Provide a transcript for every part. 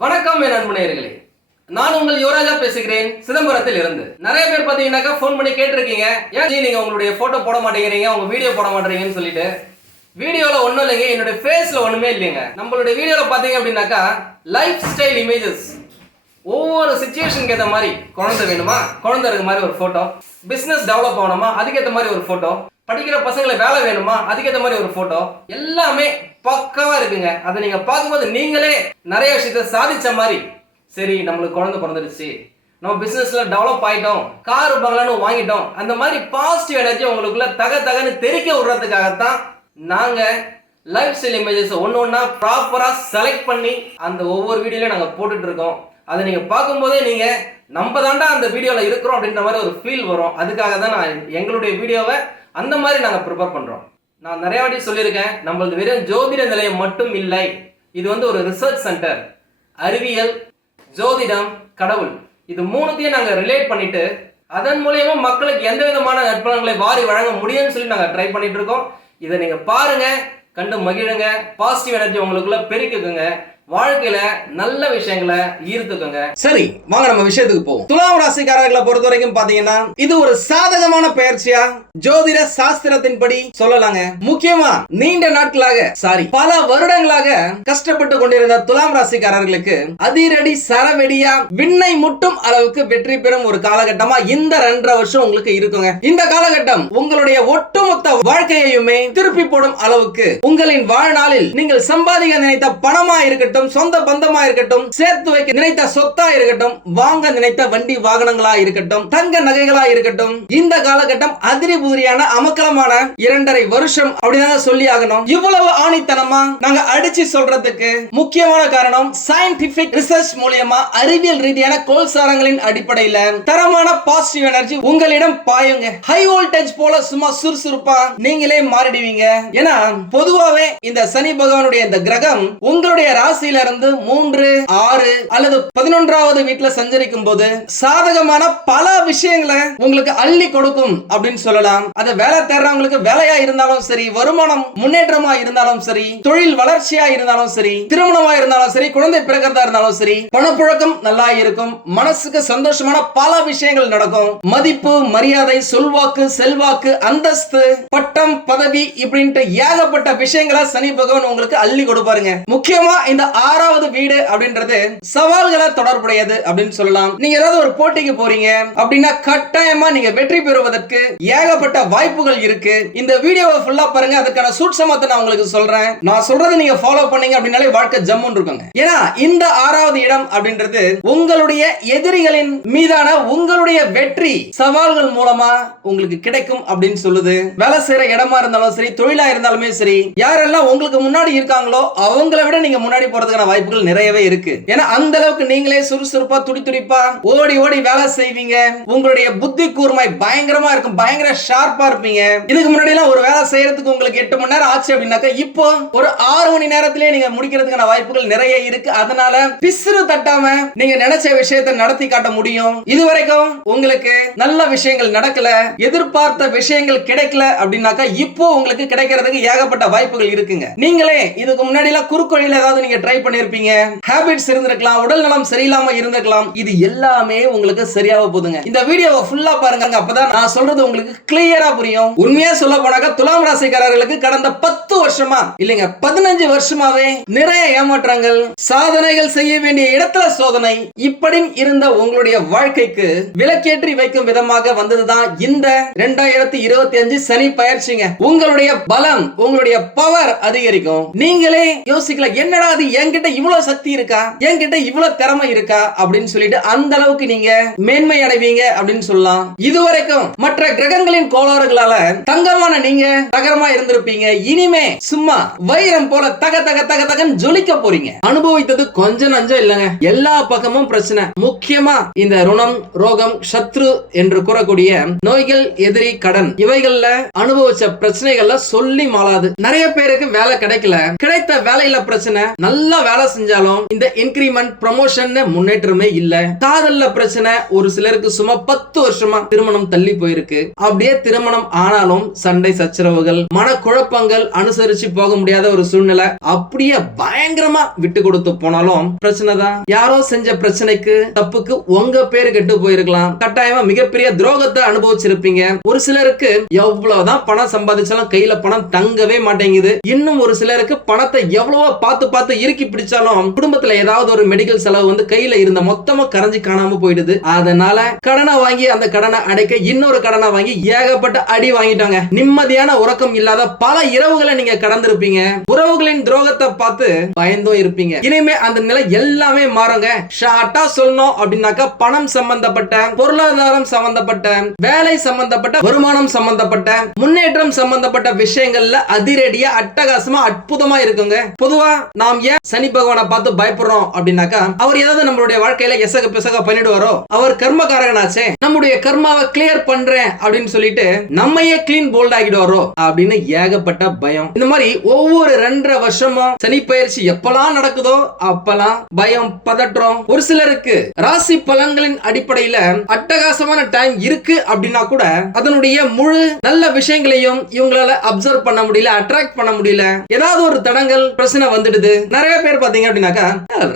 வணக்கம் என் அன்புநேயர்களே. நான் உங்கள் யுவராஜா பேசுகிறேன் சிதம்பரத்தில் இருந்து. நிறைய பேர் பார்த்தீங்கன்னாக்கா ஃபோன் பண்ணி கேட்டிருக்கீங்க. ஏன் ஜி நீங்க உங்களுடைய போட்டோ போட மாட்டேங்கிறீங்க உங்க வீடியோ போட மாட்டேங்கிறீங்கன்னு சொல்லிட்டு. வீடியோல ஒன்றும் இல்லைங்க என்னுடைய ஃபேஸ்ல ஒண்ணுமே இல்லைங்க. நம்மளுடைய வீடியோல பாத்தீங்க அப்படின்னாக்கா லைஃப் ஸ்டைல் இமேஜஸ் ஒவ்வொரு சுச்சுவேஷனுக்கு ஏற்ற மாதிரி குழந்தை வேணுமா? குழந்தை இருக்க மாதிரி ஒரு ஃபோட்டோ பிஸ்னஸ் டெவலப் ஆகணுமா? அதுக்கேற்ற மாதிரி ஒரு ஃபோட்டோ படிக்கிற பசங்களுக்கு வேலை வேணுமா? அதுக்கேற்ற மாதிரி ஒரு ஃபோட்டோ எல்லாமே பக்காவாக இருக்குங்க. அதை நீங்க பார்க்கும்போது நீங்களே நிறைய விஷயத்த சாதிச்ச மாதிரி சரி நம்மளுக்கு குழந்தை பிறந்துடுச்சு. நம்ம பிசினஸ்ல டெவலப் ஆயிட்டோம். கார் பங்களான்னு வாங்கிட்டோம். அந்த மாதிரி பாசிட்டிவ் எனர்ஜி உங்களுக்குள்ள தக தகன்னு தெரிக்க விடுறதுக்காகத்தான் நாங்க லைஃப் ஸ்டைல் இமேஜஸ் ஒன்று ஒன்றா ப்ராப்பராக செலக்ட் பண்ணி அந்த ஒவ்வொரு வீடியோலையும் நாங்கள் போட்டுட்டு இருக்கோம். அதை நீங்கள் பார்க்கும்போதே நீங்கள் நம்ம தாண்டா அந்த வீடியோவில் இருக்கிறோம் அப்படின்ற மாதிரி ஒரு ஃபீல் வரும். அதுக்காக தான் நான் எங்களுடைய வீடியோவை அந்த மாதிரி நாங்கள் ப்ரிப்பேர் பண்ணுறோம் நான் நிறைய வாட்டி சொல்லியிருக்கேன் நம்மளது வெறும் ஜோதிட நிலையம் மட்டும் இல்லை. இது வந்து ஒரு ரிசர்ச் சென்டர் அறிவியல் ஜோதிடம் கடவுள். இது மூணுத்தையும் நாங்கள் ரிலேட் பண்ணிட்டு அதன் மூலயமா மக்களுக்கு எந்த விதமான நற்பலன்களை வாரி வழங்க முடியும்னு சொல்லி நாங்கள் ட்ரை பண்ணிட்டு இருக்கோம். இதை நீங்கள் பாருங்க கண்டு மகிழுங்க பாசிட்டிவ் எனர்ஜி உங்களுக்குள்ள பெருக்குங்க. வாழ்க்கையில நல்ல விஷயங்களை ஈர்த்துக்கோங்க. சரி வாங்க நம்ம விஷயத்துக்கு போவோம். துலாம் ராசிக்காரர்களை பொறுத்த வரைக்கும் பாத்தீங்கன்னா இது ஒரு சாதகமான பயிற்சியா? ஜோதிட சாஸ்திரத்தின்படி சொல்லலாங்க. முக்கியமா நீண்ட நாட்களாக சாரி பல வருடங்களாக கஷ்டப்பட்டு கொண்டிருந்த துலாம் ராசிக்காரர்களுக்கு அதிரடி சரவெடியா விண்ணை முட்டும் அளவுக்கு வெற்றி பெறும் ஒரு காலகட்டமா இந்த ரெண்டரை வருஷம் உங்களுக்கு இருக்குங்க. இந்த காலகட்டம் உங்களுடைய ஒட்டுமொத்த வாழ்க்கையையுமே திருப்பி போடும் அளவுக்கு உங்களின் வாழ்நாளில் நீங்கள் சம்பாதிக்க நினைத்த பணமா இருக்கட்டும் இருக்கட்டும் சொந்த பந்தமா இருக்கட்டும் சேர்த்து வைக்க நினைத்த சொத்தா இருக்கட்டும் வாங்க நினைத்த வண்டி வாகனங்களா இருக்கட்டும் தங்க நகைகளா இருக்கட்டும் இந்த காலகட்டம் அதிரி புதிரியான அமக்கலமான இரண்டரை வருஷம் அப்படிதாங்க சொல்லி ஆகணும். இவ்வளவு ஆணித்தனமா நாங்க அடிச்சு சொல்றதுக்கு முக்கியமான காரணம் சயின்டிபிக் ரிசர்ச் மூலியமா அறிவியல் ரீதியான கோல்சாரங்களின் அடிப்படையில தரமான பாசிட்டிவ் எனர்ஜி உங்களிடம் பாயுங்க. ஹை வோல்டேஜ் போல சும்மா சுறுசுறுப்பா நீங்களே மாறிடுவீங்க. ஏன்னா பொதுவாவே இந்த சனி பகவானுடைய இந்த கிரகம் உங்களுடைய ராசி ராசியில இருந்து மூன்று ஆறு அல்லது பதினொன்றாவது வீட்டுல சஞ்சரிக்கும் போது சாதகமான பல விஷயங்களை உங்களுக்கு அள்ளி கொடுக்கும் அப்படின்னு சொல்லலாம். அது வேலை தேடுறவங்களுக்கு வேலையா இருந்தாலும் சரி வருமானம் முன்னேற்றமா இருந்தாலும் சரி தொழில் வளர்ச்சியா இருந்தாலும் சரி திருமணமா இருந்தாலும் சரி குழந்தை பிறக்கிறதா இருந்தாலும் சரி பணப்புழக்கம் நல்லா இருக்கும் மனசுக்கு சந்தோஷமான பல விஷயங்கள் நடக்கும். மதிப்பு மரியாதை சொல்வாக்கு செல்வாக்கு அந்தஸ்து பட்டம் பதவி இப்படின்ட்டு ஏகப்பட்ட விஷயங்களை சனி பகவான் உங்களுக்கு அள்ளி கொடுப்பாருங்க. முக்கியமா இந்த ஆறாவது வீடு அப்படின்றது சவால்களை தொடர்புடையது அப்படின்னு சொல்லலாம். நீங்க ஏதாவது ஒரு போட்டிக்கு போறீங்க அப்படின்னா கட்டாயமா நீங்க வெற்றி பெறுவதற்கு ஏகப்பட்ட வாய்ப்புகள் இருக்கு. இந்த வீடியோவை ஃபுல்லா பாருங்க. அதுக்கான சூட்சமத்தை நான் உங்களுக்கு சொல்றேன். நான் சொல்றதை நீங்க ஃபாலோ பண்ணீங்க அப்படின்னாலே வாழ்க்கை ஜம்முன் இருக்குங்க. ஏன்னா இந்த ஆறாவது இடம் அப்படின்றது உங்களுடைய எதிரிகளின் மீதான உங்களுடைய வெற்றி சவால்கள் மூலமா உங்களுக்கு கிடைக்கும் அப்படின்னு சொல்லுது. வேலை செய்யற இடமா இருந்தாலும் சரி தொழிலா இருந்தாலுமே சரி யாரெல்லாம் உங்களுக்கு முன்னாடி இருக்காங்களோ அவங்கள விட நீங்க முன்னாடி போறது போறதுக்கான வாய்ப்புகள் நிறையவே இருக்கு. ஏன்னா அந்த அளவுக்கு நீங்களே சுறுசுறுப்பா துடி துடிப்பா ஓடி ஓடி வேலை செய்வீங்க. உங்களுடைய புத்தி கூர்மை பயங்கரமா இருக்கும். பயங்கர ஷார்ப்பா இருப்பீங்க. இதுக்கு முன்னாடி எல்லாம் ஒரு வேலை செய்யறதுக்கு உங்களுக்கு எட்டு மணி நேரம் ஆச்சு அப்படின்னாக்கா இப்போ ஒரு ஆறு மணி நேரத்திலே நீங்க முடிக்கிறதுக்கான வாய்ப்புகள் நிறைய இருக்கு. அதனால பிசுறு தட்டாம நீங்க நினைச்ச விஷயத்தை நடத்தி காட்ட முடியும். இதுவரைக்கும் உங்களுக்கு நல்ல விஷயங்கள் நடக்கல எதிர்பார்த்த விஷயங்கள் கிடைக்கல அப்படின்னாக்கா இப்போ உங்களுக்கு கிடைக்கிறதுக்கு ஏகப்பட்ட வாய்ப்புகள் இருக்குங்க. நீங்களே இதுக்கு முன்னாடி எல்லாம் குறுக்கோழியில ஏதாவது நீங்க ட்ரை பண்ணிருப்பீங்க. ஹேபிட்ஸ் இருந்திருக்கலாம் உடல் நலம் சரியில்லாம இருந்திருக்கலாம். இது எல்லாமே உங்களுக்கு சரியாக போதுங்க. இந்த வீடியோவை ஃபுல்லா பாருங்க. அப்பதான் நான் சொல்றது உங்களுக்கு கிளியரா புரியும். உண்மையா சொல்ல போனாக்க துலாம் ராசிக்காரர்களுக்கு கடந்த பத்து வருஷமா இல்லைங்க பதினஞ்சு வருஷமாவே நிறைய ஏமாற்றங்கள் சாதனைகள் செய்ய வேண்டிய இடத்துல சோதனை இப்படி இருந்த உங்களுடைய வாழ்க்கைக்கு விலக்கேற்றி வைக்கும் விதமாக வந்ததுதான் இந்த ரெண்டாயிரத்தி இருபத்தி அஞ்சு சனி பயிற்சிங்க. உங்களுடைய பலம் உங்களுடைய பவர் அதிகரிக்கும். நீங்களே யோசிக்கல என்னடா அது என்கிட்ட இவ்வளவு சக்தி இருக்கா? என்கிட்ட இவ்வளவு திறமை இருக்கா? அப்படின்னு சொல்லிட்டு அந்த அளவுக்கு நீங்க மேன்மை அடைவீங்க அப்படின்னு சொல்லலாம். இதுவரைக்கும் மற்ற கிரகங்களின் கோளாறுகளால தங்கமான நீங்க தகரமா இருந்திருப்பீங்க. இனிமே சும்மா வைரம் போல தக தக தக தகன்னு ஜொலிக்க போறீங்க. அனுபவித்தது கொஞ்சம் நஞ்சம் இல்லைங்க. எல்லா பக்கமும் பிரச்சனை. முக்கியமா இந்த ருணம் ரோகம் சத்ரு என்று கூறக்கூடிய நோய்கள் எதிரி கடன் இவைகள்ல அனுபவிச்ச பிரச்சனைகள்ல சொல்லி மாளாது. நிறைய பேருக்கு வேலை கிடைக்கல. கிடைத்த வேலையில பிரச்சனை. நல்ல நல்லா வேலை செஞ்சாலும் இந்த இன்கிரிமெண்ட் ப்ரமோஷன் முன்னேற்றமே இல்ல. காதல்ல பிரச்சனை ஒரு சிலருக்கு சும்மா பத்து வருஷமா திருமணம் தள்ளி போயிருக்கு. அப்படியே திருமணம் ஆனாலும் சண்டை சச்சரவுகள் மனக்குழப்பங்கள் அனுசரிச்சு போக முடியாத ஒரு சூழ்நிலை அப்படியே பயங்கரமா விட்டு கொடுத்து போனாலும் பிரச்சனை தான். யாரோ செஞ்ச பிரச்சனைக்கு தப்புக்கு உங்க பேரு கெட்டு போயிருக்கலாம். கட்டாயமா மிகப்பெரிய துரோகத்தை அனுபவிச்சிருப்பீங்க. ஒரு சிலருக்கு எவ்வளவுதான் பணம் சம்பாதிச்சாலும் கையில பணம் தங்கவே மாட்டேங்குது. இன்னும் ஒரு சிலருக்கு பணத்தை எவ்வளவோ பார்த்து பார்த்து இறுக்கி பிடிச்சாலும் குடும்பத்துல ஏதாவது ஒரு மெடிக்கல் செலவு வந்து கையில இருந்த மொத்தமா கரைஞ்சி காணாம போயிடுது. அதனால கடனை வாங்கி அந்த கடனை அடைக்க இன்னொரு கடனை வாங்கி ஏகப்பட்ட அடி வாங்கிட்டாங்க. நிம்மதியான உறக்கம் இல்லாத பல இரவுகளை நீங்க கடந்திருப்பீங்க. உறவுகளின் துரோகத்தை பார்த்து பயந்தும் இருப்பீங்க. இனிமே அந்த நிலை எல்லாமே மாறுங்க. ஷார்ட்டா சொல்லணும் அப்படின்னாக்கா பணம் சம்பந்தப்பட்ட பொருளாதாரம் சம்பந்தப்பட்ட வேலை சம்பந்தப்பட்ட வருமானம் சம்பந்தப்பட்ட முன்னேற்றம் சம்பந்தப்பட்ட விஷயங்கள்ல அதிரடியா அட்டகாசமா அற்புதமா இருக்குங்க. பொதுவா நாம் ஏன் சனி பகவானை பார்த்து பயப்படுறோம் அப்படின்னாக்கா அவர் ஏதாவது நம்மளுடைய வாழ்க்கையில எசக பிசக பண்ணிடுவாரோ அவர் கர்மகாரகனாச்சே நம்முடைய கர்மாவை கிளியர் பண்றேன் அப்படின்னு சொல்லிட்டு நம்மையே கிளீன் போல்ட் ஆகிடுவாரோ அப்படின்னு ஏகப்பட்ட பயம். இந்த மாதிரி ஒவ்வொரு ரெண்டரை வருஷமும் சனி பயிற்சி எப்பெல்லாம் நடக்குதோ அப்பெல்லாம் பயம் பதற்றம். ஒரு சிலருக்கு ராசி பலன்களின் அடிப்படையில அட்டகாசமான டைம் இருக்கு அப்படின்னா கூட அதனுடைய முழு நல்ல விஷயங்களையும் இவங்களால அப்சர்வ் பண்ண முடியல அட்ராக்ட் பண்ண முடியல. ஏதாவது ஒரு தடங்கள் பிரச்சனை வந்துடுது. நிறைய பேர் பாத்தீங்க அப்படின்னாக்கா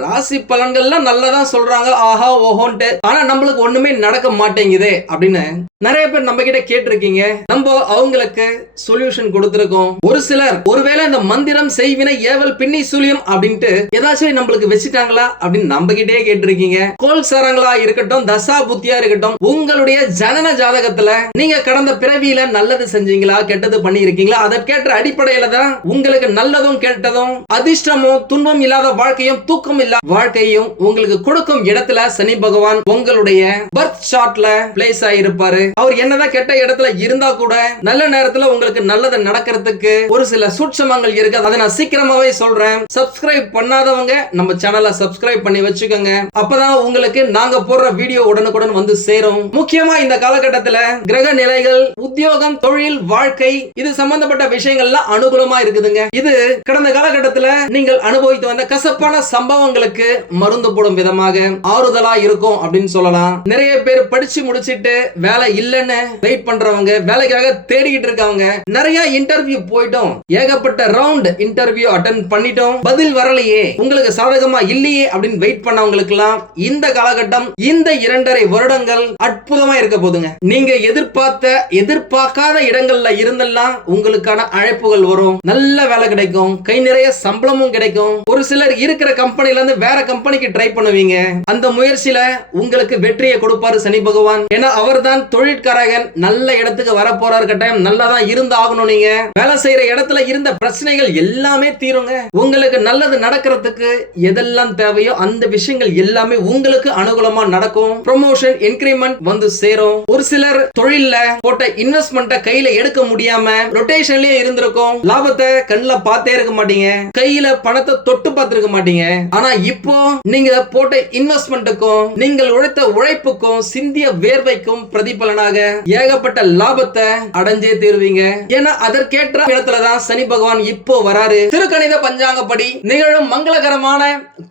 ராசி பலன்கள்லாம் நல்லதான் சொல்றாங்க. ஆஹா ஓஹோன்ட்டு. ஆனா நம்மளுக்கு ஒண்ணுமே நடக்க மாட்டேங்குது அப்படின்னு நிறைய பேர் நம்ம கிட்ட கேட்டிருக்கீங்க. நம்ம அவங்களுக்கு சொல்யூஷன் கொடுத்துருக்கோம். ஒரு சிலர் ஒருவேளை இந்த மந்திரம் செய்வினை ஏவல் பின்னி சூலியம் அப்படின்ட்டு ஏதாச்சும் நம்மளுக்கு வச்சுட்டாங்களா அப்படின்னு நம்ம கிட்டே கேட்டிருக்கீங்க. கோல் சரங்களா இருக்கட்டும் தசா புத்தியா இருக்கட்டும் உங்களுடைய ஜனன ஜாதகத்துல நீங்க கடந்த பிறவியில நல்லது செஞ்சீங்களா கெட்டது பண்ணி இருக்கீங்களா அதற்கேற்ற அடிப்படையில தான் உங்களுக்கு நல்லதும் கெட்டதும் அதிர்ஷ்டமும் துன்பம் இல்லாத வாழ்க்கையும் தூக்கம் இல்லாத வாழ்க்கையும் உங்களுக்கு கொடுக்கும் இடத்துல சனி பகவான் உங்களுடைய பர்த் சார்ட்ல பிளேஸ் ஆயிருப்பாரு. அவர் என்னதான் கெட்ட இடத்துல இருந்தா கூட நல்ல நேரத்துல உங்களுக்கு நல்லது நடக்கிறதுக்கு ஒரு சில சூட்சமங்கள் இருக்கு. அதை நான் சீக்கிரமாவே சொல்றேன். சப்ஸ்கிரைப் பண்ணாதவங்க நம்ம சேனலை சப்ஸ்கிரைப் பண்ணி வச்சுக்கோங்க. அப்பதான் உங்களுக்கு நாங்க போடுற வீடியோ உடனுக்குடன் வந்து சேரும். முக்கியமா இந்த காலகட்டத்துல கிரக நிலைகள் உத்தியோகம் தொழில் வாழ்க்கை இது சம்பந்தப்பட்ட விஷயங்கள்லாம் அனுகூலமா இருக்குதுங்க. இது கடந்த காலகட்டத்துல நீங்கள் அனுபவித்து வந்த கசப்பான சம்பவங்களுக்கு மருந்து போடும் விதமாக ஆறுதலா இருக்கும் அப்படின்னு சொல்லலாம். நிறைய பேர் படிச்சு முடிச்சிட்டு வேலை இல்லைன்னு வெயிட் பண்றவங்க வேலைக்காக தேடிக்கிட்டு இருக்கவங்க நிறைய இன்டர்வியூ போயிட்டோம். ஏகப்பட்ட ரவுண்ட் இன்டர்வியூ அட்டன் பண்ணிட்டோம். பதில் வரலையே. உங்களுக்கு சாதகமா இல்லையே அப்படின்னு வெயிட் பண்ணவங்களுக்கு எல்லாம் இந்த காலகட்டம் இந்த இரண்டரை வருடங்கள் அற்புதமா இருக்க போதுங்க. நீங்க எதிர்பார்த்த எதிர்பார்க்காத இடங்கள்ல இருந்தெல்லாம் உங்களுக்கான அழைப்புகள் வரும். நல்ல வேலை கிடைக்கும். கை நிறைய சம்பளமும் கிடைக்கும். ஒரு சிலர் இருக்கிற கம்பெனில இருந்து வேற கம்பெனிக்கு ட்ரை பண்ணுவீங்க. அந்த முயற்சியில உங்களுக்கு வெற்றியை கொடுப்பாரு சனி பகவான். ஏன்னா அவர் தான் தொழிற்காரகன். நல்ல இடத்துக்கு வர போறாரு கட்டாயம் நல்லா தான் இருந்து ஆகணும் நீங்க. வேலை செய்யற இடத்துல இருந்த பிரச்சனைகள் எல்லாமே தீருங்க. உங்களுக்கு நல்லது நடக்கிறதுக்கு எதெல்லாம் தேவையோ அந்த விஷயங்கள் எல்லாமே உங்களுக்கு அனுகூலமா நடக்கும். ப்ரொமோஷன் இன்கிரிமெண்ட் வந்து சேரும். ஒரு சிலர் தொழில்ல போட்ட இன்வெஸ்ட்மெண்ட்டை கையில எடுக்க முடியாம ரொட்டேஷன்லயே இருந்திருக்கும். லாபத்தை கண்ணில் பார்த்தே இருக்க மாட்டீங்க. கையில பணத்தை தொட்டு பார்த்திருக்க மாட்டீங்க. ஆனா இப்போ நீங்க போட்ட இன்வெஸ்ட்மெண்ட்டுக்கும் நீங்கள் உழைத்த உழைப்புக்கும் சிந்திய வேர்வைக்கும் பிரதிபலனாக ஏகப்பட்ட லாபத்தை அடைஞ்சே தீர்வீங்க. ஏன்னா அதற்கேற்ற இடத்துலதான் சனி பகவான் இப்போ வராரு. திருக்கணித பஞ்சாங்கப்படி நிகழும் மங்களகரமான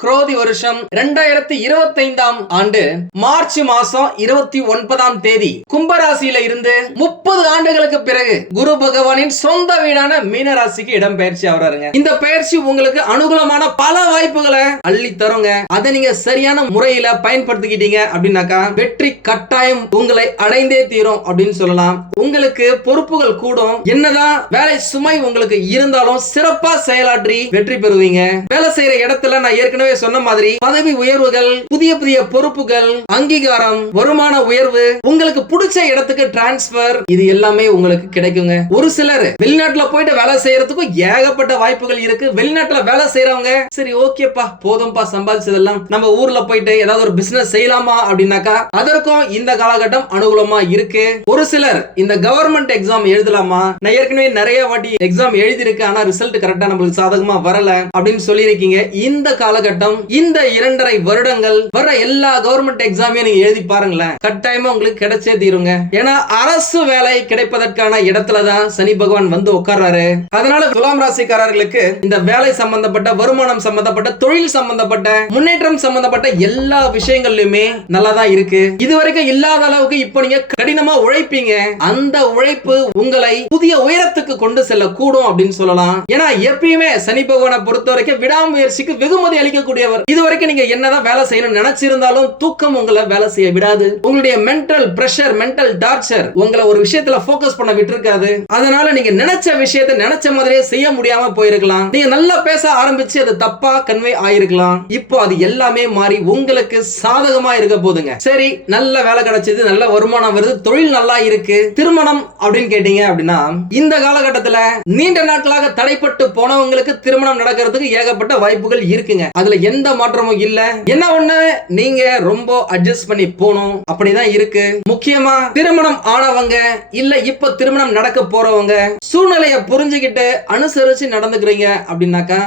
குரோதி வருஷம் இரண்டாயிரத்தி இருபத்தைந்தாம் ஆண்டு மார்ச் மாசம் இருபத்தி ஒன்பதாம் தேதி. கும்பராசியில இருந்து முப்பது ஆண்டுகளுக்கு பிறகு குரு பகவானின் சொந்த வீடான மீனராசிக்கு இடம் பயிற்சி ஆகிறாருங்க. இந்த பயிற்சி உங்களுக்கு அனுகூலம் அனுகூலமான பல வாய்ப்புகளை அள்ளி தருங்க. அதை நீங்க சரியான முறையில பயன்படுத்திக்கிட்டீங்க அப்படின்னாக்கா வெற்றி கட்டாயம் உங்களை அடைந்தே தீரும் அப்படின்னு சொல்லலாம். உங்களுக்கு பொறுப்புகள் கூடும். என்னதான் வேலை சுமை உங்களுக்கு இருந்தாலும் சிறப்பா செயலாற்றி வெற்றி பெறுவீங்க. வேலை செய்யற இடத்துல நான் ஏற்கனவே சொன்ன மாதிரி பதவி உயர்வுகள் புதிய புதிய பொறுப்புகள் அங்கீகாரம் வருமான உயர்வு உங்களுக்கு பிடிச்ச இடத்துக்கு டிரான்ஸ்பர் இது எல்லாமே உங்களுக்கு கிடைக்குங்க. ஒரு சிலர் வெளிநாட்டுல போயிட்டு வேலை செய்யறதுக்கும் ஏகப்பட்ட வாய்ப்புகள் இருக்கு. வெளிநாட்டுல வேலை செய்யறவங்க சரி ஓகேப்பா போதும்பா சம்பாதிச்சதெல்லாம் நம்ம ஊர்ல போயிட்டு ஏதாவது ஒரு பிசினஸ் செய்யலாமா அப்படின்னாக்கா அதற்கும் இந்த காலகட்டம் அனுகூலமா இருக்கு. ஒரு சிலர் இந்த கவர்மெண்ட் எக்ஸாம் எழுதலாமா? நான் ஏற்கனவே நிறைய வாட்டி எக்ஸாம் எழுதியிருக்கேன் ஆனா ரிசல்ட் கரெக்டா நம்மளுக்கு சாதகமா வரல அப்படின்னு சொல்லியிருக்கீங்க. இந்த காலகட்டம் இந்த இரண்டரை வருடங்கள் வர எல்லா கவர்மெண்ட் எக்ஸாமையும் நீங்க எழுதி பாருங்களேன். கட்டாயமா உங்களுக்கு கிடைச்சே தீருங்க. ஏன்னா அரசு வேலை கிடைப்பதற்கான இடத்துலதான் சனி பகவான் வந்து உட்கார்றாரு. அதனால துலாம் ராசிக்காரர்களுக்கு இந்த வேலை சம்பந்தப்பட்ட வருமானம் சம்பந்தப்பட்ட தொழில் சம்பந்தப்பட்ட முன்னேற்றம் சம்பந்தப்பட்ட எல்லா விஷயங்கள்லயுமே நல்லா தான் இருக்கு. இது வரைக்கும் இல்லாத அளவுக்கு இப்போ நீங்க கடினமா உழைப்பீங்க. அந்த உழைப்பு உங்களை புதிய உயரத்துக்கு கொண்டு செல்ல கூடும் அப்படின்னு சொல்லலாம். ஏன்னா எப்பயுமே சனி பகவானை பொறுத்த வரைக்கும் விடாமுயற்சிக்கு வெகுமதி அளிக்கக்கூடியவர். இது வரைக்கும் நீங்க என்னதான் வேலை செய்யணும்னு நினைச்சிருந்தாலும் தூக்கம் உங்களை வேலை செய்ய விடாது. உங்களுடைய மென்டல் பிரஷர் மென்டல் டார்ச்சர் உங்களை ஒரு விஷயத்துல போக்கஸ் பண்ண விட்டுருக்காது. அதனால நீங்க நினைச்ச விஷயத்தை நினைச்ச மாதிரியே செய்ய முடியாம போயிருக்கலாம். நீங்க நல்லா பேச ஆரம்பிச்சு அது தப்பா கன்வே ஆயிருக்கலாம். இப்போ அது எல்லாமே மாறி உங்களுக்கு சாதகமா இருக்க போதுங்க. சரி நல்ல வேலை கிடைச்சது நல்ல வருமானம் வருது தொழில் நல்லா இருக்கு. திருமணம் அப்படின்னு கேட்டீங்க அப்படின்னா இந்த காலகட்டத்துல நீண்ட நாட்களாக தடைப்பட்டு போனவங்களுக்கு திருமணம் நடக்கிறதுக்கு ஏகப்பட்ட வாய்ப்புகள் இருக்குங்க. அதுல எந்த மாற்றமும் இல்ல. என்ன ஒண்ணு? நீங்க ரொம்ப அட்ஜஸ்ட் பண்ணி போகணும். அப்படிதான் இருக்கு. முக்கியமா திருமணம் ஆனவங்க இல்ல இப்ப திருமணம் நடக்க போறவங்க சூழ்நிலையை புரிஞ்சுக்கிட்டு அனுசரிச்சு நடந்துக்கிறீங்க அப்படின்னாக்கா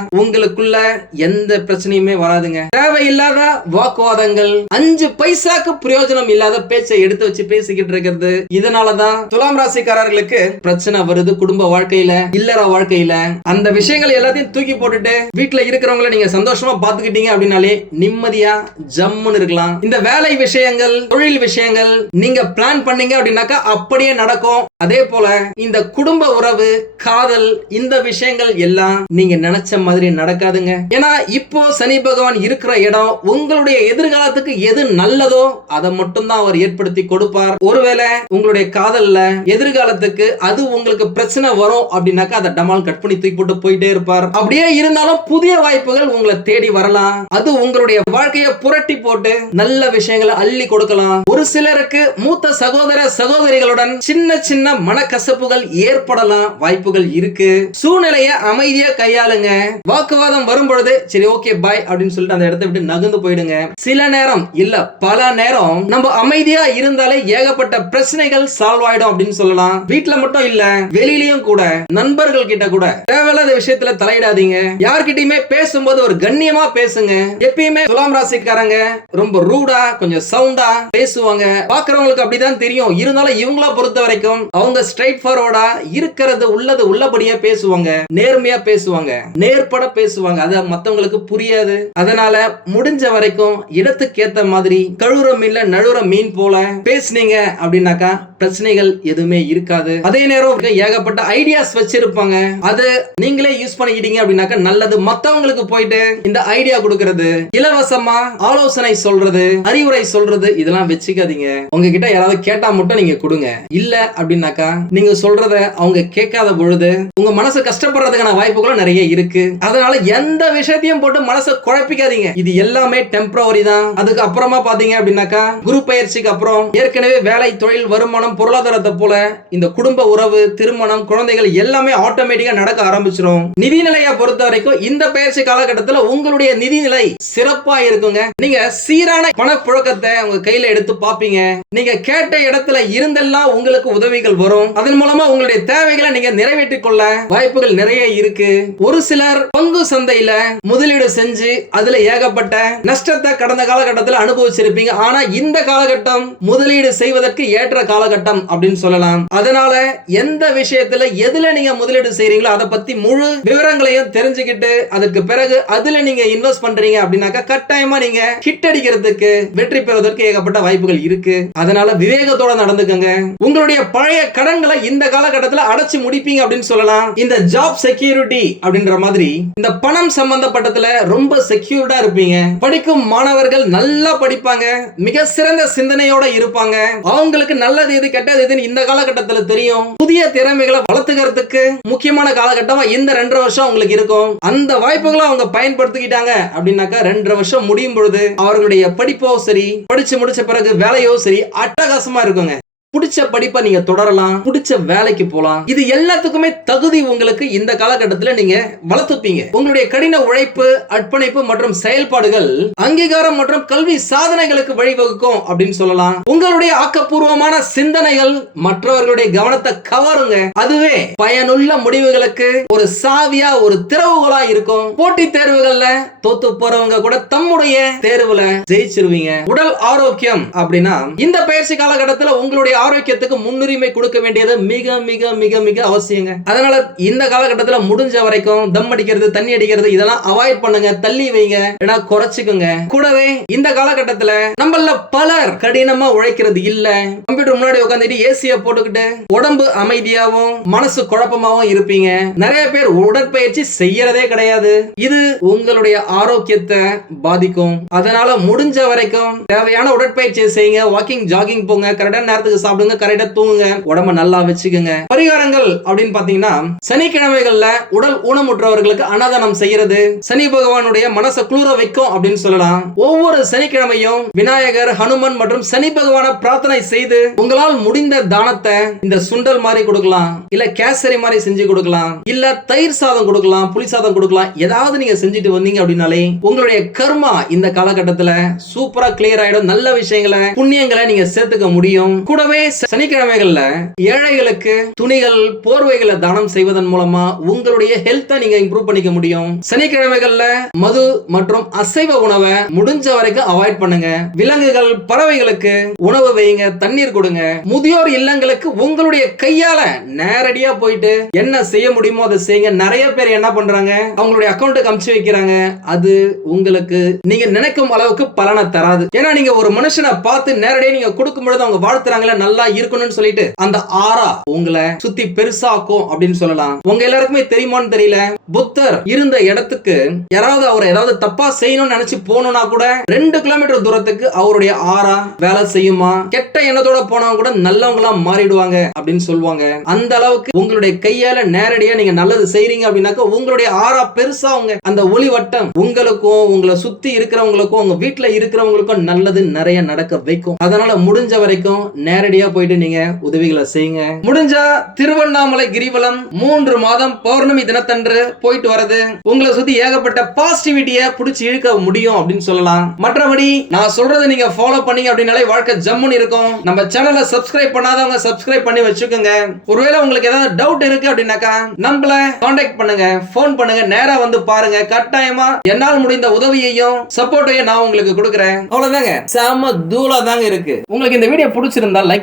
உங்களுக்குள்ள எந்த பிரச்சனையுமே வராதுங்க. தேவையில்லாத வாக்குவாதங்கள் அஞ்சு பைசாக்கு பிரயோஜனம் இல்லாத பேச்சை எடுத்து வச்சு பேசிக்கிட்டு இருக்கிறது. இதனாலதான் துலாம் ராசிக்காரர்களுக்கு பிரச்சனை வருது குடும்ப வாழ்க்கையில இல்லற வாழ்க்கையில. அந்த விஷயங்கள் எல்லாத்தையும் தூக்கி போட்டுட்டு வீட்டுல இருக்கிறவங்கள நீங்க சந்தோஷமா பாத்துக்கிட்டீங்க அப்படின்னாலே நிம்மதியா ஜம்முன்னு இருக்கலாம். இந்த வேலை விஷயங்கள் தொழில் விஷயங்கள் நீங்க பிளான் பண்ணீங்க அப்படின்னாக்கா அப்படியே நடக்கும். அதே போல இந்த குடும்ப உறவு காதல் இந்த விஷயங்கள் எல்லாம் நீங்க நினைச்ச மாதிரி முடியாதுங்க ஏன்னா இப்போ சனி பகவான் இருக்கிற இடம் உங்களுடைய எதிர்காலத்துக்கு எது நல்லதோ அதை மட்டும்தான் அவர் ஏற்படுத்தி கொடுப்பார். ஒருவேளை உங்களுடைய காதல்ல எதிர்காலத்துக்கு அது உங்களுக்கு பிரச்சனை வரும் அப்படின்னாக்கா அதை டமால் கட் பண்ணி தூக்கி போட்டு போயிட்டே இருப்பார். அப்படியே இருந்தாலும் புதிய வாய்ப்புகள் உங்களை தேடி வரலாம். அது உங்களுடைய வாழ்க்கையை புரட்டி போட்டு நல்ல விஷயங்களை அள்ளி கொடுக்கலாம். ஒரு சிலருக்கு மூத்த சகோதர சகோதரிகளுடன் சின்ன சின்ன மனக்கசப்புகள் ஏற்படலாம். வாய்ப்புகள் இருக்கு. சூழ்நிலைய அமைதியா கையாளுங்க. வாக்குவாதம் வரும் பொழுது சரி ஓகே பாய் அப்படின்னு சொல்லிட்டு அந்த இடத்த விட்டு நகர்ந்து போயிடுங்க. சில நேரம் இல்ல பல நேரம் நம்ம அமைதியா இருந்தாலே ஏகப்பட்ட பிரச்சனைகள் சால்வ் ஆயிடும் அப்படின்னு சொல்லலாம். வீட்டுல மட்டும் இல்ல வெளியிலயும் கூட நண்பர்கள் கிட்ட கூட. தேவையில்லாத விஷயத்துல தலையிடாதீங்க. யார்கிட்டயுமே பேசும்போது ஒரு கண்ணியமா பேசுங்க. எப்பயுமே துலாம் ராசிக்காரங்க ரொம்ப ரூடா கொஞ்சம் சவுண்டா பேசுவாங்க. பாக்குறவங்களுக்கு அப்படிதான் தெரியும். இருந்தாலும் இவங்கள பொறுத்த வரைக்கும் அவங்க ஸ்ட்ரைட் ஃபார்வர்டா இருக்கிறது உள்ளது உள்ளபடியே பேசுவாங்க. நேர்மையா பேசுவாங்க. நேர்பட பேசுவாங்க. அது மத்தவங்களுக்கு புரியாது. அதனால முடிஞ்ச வரைக்கும் இடத்துக்கு ஏத்த மாதிரி கழுவுற மீன்ல நழுவுற மீன் போல பேசுனீங்க அப்படின்னாக்கா பிரச்சனைகள் எதுவுமே இருக்காது. அதே நேரம் ஏகப்பட்ட ஐடியாஸ் வச்சிருப்பாங்க. அது நீங்களே யூஸ் பண்ணிக்கிட்டீங்க அப்படின்னாக்கா நல்லது. மத்தவங்களுக்கு போயிட்டு இந்த ஐடியா கொடுக்கறது இலவசமா ஆலோசனை சொல்றது அறிவுரை சொல்றது இதெல்லாம் வச்சுக்காதீங்க. உங்ககிட்ட யாராவது கேட்டா மட்டும் நீங்க கொடுங்க. இல்ல அப்படின்னாக்கா நீங்க சொல்றத அவங்க கேட்காத பொழுது உங்க மனசு கஷ்டப்படுறதுக்கான வாய்ப்புகளும் நிறைய இருக்கு. அதனால எந்த விஷயத்தையும் போட்டு மனசை குழப்பிக்காதீங்க. இது எல்லாமே டெம்பரவரி தான். அதுக்கு அப்புறமா பாத்தீங்க அப்படின்னாக்கா குரு பயிற்சிக்கு அப்புறம் ஏற்கனவே வேலை தொழில் வருமானம் பொருளாதாரத்தை போல இந்த குடும்ப உறவு திருமணம் குழந்தைகள் எல்லாமே ஆட்டோமேட்டிக்கா நடக்க ஆரம்பிச்சிடும் நிதி நிலையை பொறுத்த வரைக்கும் இந்த பயிற்சி காலகட்டத்தில் உங்களுடைய நிதி நிலை சிறப்பா இருக்குங்க. நீங்க சீரான பணப்புழக்கத்தை உங்க கையில எடுத்து பாப்பீங்க நீங்க கேட்ட இடத்துல இருந்தெல்லாம் உங்களுக்கு உதவிகள் வரும். அதன் மூலமா உங்களுடைய தேவைகளை நீங்க நிறைவேற்றிக் கொள்ள வாய்ப்புகள் நிறைய இருக்கு. ஒரு சிலர் பங்கு சந்தையில முதலீடு செஞ்சு அதுல ஏகப்பட்ட நஷ்டத்தை கடந்த காலகட்டத்தில் அனுபவிச்சிருப்பீங்க. ஆனா இந்த காலகட்டம் முதலீடு செய்வதற்கு ஏற்ற காலகட்டம் அப்படின்னு சொல்லலாம். அதனால எந்த விஷயத்துல எதுல நீங்க முதலீடு செய்றீங்களோ அதை பத்தி முழு விவரங்களையும் தெரிஞ்சுக்கிட்டு அதற்கு பிறகு அதுல நீங்க இன்வெஸ்ட் பண்றீங்க அப்படின்னாக்கா கட்டாயமா நீங்க ஹிட் அடிக்கிறதுக்கு வெற்றி பெறுவதற்கு ஏகப்பட்ட வாய்ப்புகள் இருக்கு. அதனால விவேகத்தோட நடந்துக்கங்க. உங்களுடைய பழைய கடன்களை இந்த காலகட்டத்தில் அடைச்சு முடிப்பீங்க அப்படின்னு சொல்லலாம். இந்த ஜாப் செக்யூரிட்டி அப்படின்ற மாதிரி இந்த பணம் சம்பந்தப்பட்டதுல ரொம்ப செக்யூர்டா இருப்பீங்க. படிக்கும் மாணவர்கள் நல்லா படிப்பாங்க. மிக சிறந்த சிந்தனையோட இருப்பாங்க. அவங்களுக்கு நல்லது எது கெட்டது எதுன்னு இந்த காலகட்டத்தில் தெரியும். புதிய திறமைகளை வளர்த்துக்கிறதுக்கு முக்கியமான காலகட்டமா இந்த ரெண்டரை வருஷம் அவங்களுக்கு இருக்கும். அந்த வாய்ப்புகளை அவங்க பயன்படுத்திக்கிட்டாங்க அப்படின்னாக்கா ரெண்டரை வருஷம் முடியும் பொழுது அவர்களுடைய படிப்போ சரி படிச்சு முடிச்ச பிறகு வேலையோ சரி அட்டகாசமா இருக்குங்க. பிடிச்ச படிப்பை நீங்க தொடரலாம் பிடிச்ச வேலைக்கு போலாம். இது எல்லாத்துக்குமே தகுதி உங்களுக்கு இந்த காலகட்டத்தில் நீங்க வளர்த்துப்பீங்க. உங்களுடைய கடின உழைப்பு அர்ப்பணிப்பு மற்றும் செயல்பாடுகள் அங்கீகாரம் மற்றும் கல்வி சாதனைகளுக்கு வழிவகுக்கும் அப்படின்னு சொல்லலாம். உங்களுடைய ஆக்கப்பூர்வமான சிந்தனைகள் மற்றவர்களுடைய கவனத்தை கவருங்க. அதுவே பயனுள்ள முடிவுகளுக்கு ஒரு சாவியா ஒரு திறவுகளா இருக்கும். போட்டி தேர்வுகள்ல தோத்து போறவங்க கூட தம்முடைய தேர்வுல ஜெயிச்சிருவீங்க. உடல் ஆரோக்கியம் அப்படின்னா இந்த பயிற்சி காலகட்டத்தில் உங்களுடைய ஆரோக்கியத்துக்கு முன்னுரிமை கொடுக்க வேண்டியது மிக மிக மிக மிக அவசியங்க. அதனால இந்த காலகட்டத்துல முடிஞ்ச வரைக்கும் தம் அடிக்கிறது தண்ணி அடிக்கிறது இதெல்லாம் அவாய்ட் பண்ணுங்க தள்ளி வைங்க. ஏன்னா குறைச்சிக்கோங்க. கூடவே இந்த காலகட்டத்துல நம்மள பலர் கடினமா உழைக்கிறது இல்ல. கம்ப்யூட்டர் முன்னாடி உட்காந்துட்டு ஏசிய போட்டுக்கிட்டு உடம்பு அமைதியாவும் மனசு குழப்பமாவும் இருப்பீங்க. நிறைய பேர் உடற்பயிற்சி செய்யறதே கிடையாது. இது உங்களுடைய ஆரோக்கியத்தை பாதிக்கும். அதனால முடிஞ்ச வரைக்கும் தேவையான உடற்பயிற்சியை செய்யுங்க. வாக்கிங் ஜாகிங் போங்க. கரெக்டான நேரத்துக்கு சாப்பிடுங்க கரெக்டா தூங்குங்க உடம்ப நல்லா வச்சுக்கோங்க. பரிகாரங்கள் அப்படின்னு பாத்தீங்கன்னா சனிக்கிழமைகள்ல உடல் ஊனமுற்றவர்களுக்கு அன்னதானம் செய்யறது சனி பகவானுடைய மனசை குளிர வைக்கும் அப்படின்னு சொல்லலாம். ஒவ்வொரு சனிக்கிழமையும் விநாயகர் ஹனுமன் மற்றும் சனி பகவான பிரார்த்தனை செய்து உங்களால் முடிந்த தானத்தை இந்த சுண்டல் மாதிரி கொடுக்கலாம் இல்ல கேசரி மாதிரி செஞ்சு கொடுக்கலாம் இல்ல தயிர் சாதம் கொடுக்கலாம் புளி சாதம் கொடுக்கலாம் ஏதாவது நீங்க செஞ்சுட்டு வந்தீங்க அப்படின்னாலே உங்களுடைய கர்மா இந்த காலகட்டத்துல சூப்பரா கிளியர் ஆயிடும். நல்ல விஷயங்களை புண்ணியங்களை நீங்க சேர்த்துக்க முடியும். கூடவே சனிக்கிழமைகள்ல ஏழைகளுக்கு துணிகள் போர்வைகளை தானம் செய்வதன் மூலமா உங்களுடைய ஹெல்த்தை நீங்க இம்ப்ரூவ் பண்ணிக்க முடியும். சனிக்கிழமைகள்ல மது மற்றும் அசைவ உணவை முடிஞ்ச வரைக்கும் அவாய்ட் பண்ணுங்க. விலங்குகள் பறவைகளுக்கு உணவு வைங்க தண்ணீர் கொடுங்க. முதியோர் இல்லங்களுக்கு உங்களுடைய கையால நேரடியா போயிட்டு என்ன செய்ய முடியுமோ அதை செய்யுங்க நிறைய பேர் என்ன பண்றாங்க? அவங்களுடைய அக்கௌண்ட்டுக்கு அமுச்சு வைக்கிறாங்க. அது உங்களுக்கு நீங்க நினைக்கும் அளவுக்கு பலனை தராது. ஏன்னா நீங்க ஒரு மனுஷனை பார்த்து நேரடியாக நீங்க கொடுக்கும் பொழுது அவங்க வாழ்த்துறாங்களே நல்ல நல்லா இருக்கணும்னு சொல்லிட்டு அந்த ஆறா உங்களை சுத்தி பெருசாக்கும் அப்படின்னு சொல்லலாம். உங்க எல்லாருக்குமே தெரியுமான்னு தெரியல? புத்தர் இருந்த இடத்துக்கு யாராவது அவர் ஏதாவது தப்பா செய்யணும்னு நினைச்சு போகணும்னா கூட ரெண்டு கிலோமீட்டர் தூரத்துக்கு அவருடைய ஆறா வேலை செய்யுமா? கெட்ட எண்ணத்தோட போனவங்க கூட நல்லவங்களா மாறிடுவாங்க அப்படின்னு சொல்லுவாங்க. அந்த அளவுக்கு உங்களுடைய கையால நேரடியா நீங்க நல்லது செய்யறீங்க அப்படின்னாக்க உங்களுடைய ஆறா பெருசா உங்க அந்த ஒளி வட்டம் உங்களுக்கும் உங்களை சுத்தி இருக்கிறவங்களுக்கும் உங்க வீட்டுல இருக்கிறவங்களுக்கும் நல்லது நிறைய நடக்க வைக்கும். அதனால முடிஞ்ச வரைக்கும் நேரடியா போயிட்டு நீங்க உதவிகளை செய்யுங்க. முடிஞ்சா திருவண்ணாமலை கிரிவலம் மூன்று மாதம் பௌர்ணமி தினத்தன்று போயிட்டு வரது உங்களை சுத்தி ஏகப்பட்ட பாசிட்டிவிட்டிய புடிச்சு இழுக்க முடியும் அப்படின்னு சொல்லலாம். மற்றபடி நான் சொல்றதை நீங்க ஃபாலோ பண்ணீங்க அப்படின்னாலே வாழ்க்கை ஜம்முன்னு இருக்கும். நம்ம சேனலை சப்ஸ்கிரைப் பண்ணாதவங்க சப்ஸ்கிரைப் பண்ணி வச்சுக்கோங்க. ஒருவேளை உங்களுக்கு ஏதாவது டவுட் இருக்கு அப்படின்னாக்கா நம்மள காண்டாக்ட் பண்ணுங்க. ஃபோன் பண்ணுங்க. நேரா வந்து பாருங்க. கட்டாயமா என்னால் முடிந்த உதவியையும் சப்போர்ட்டையும் நான் உங்களுக்கு கொடுக்குறேன். அவ்வளவுதாங்க. செம தூளா தாங்க இருக்கு. உங்களுக்கு இந்த வீடியோ பிடிச்சிருந்தா லைக்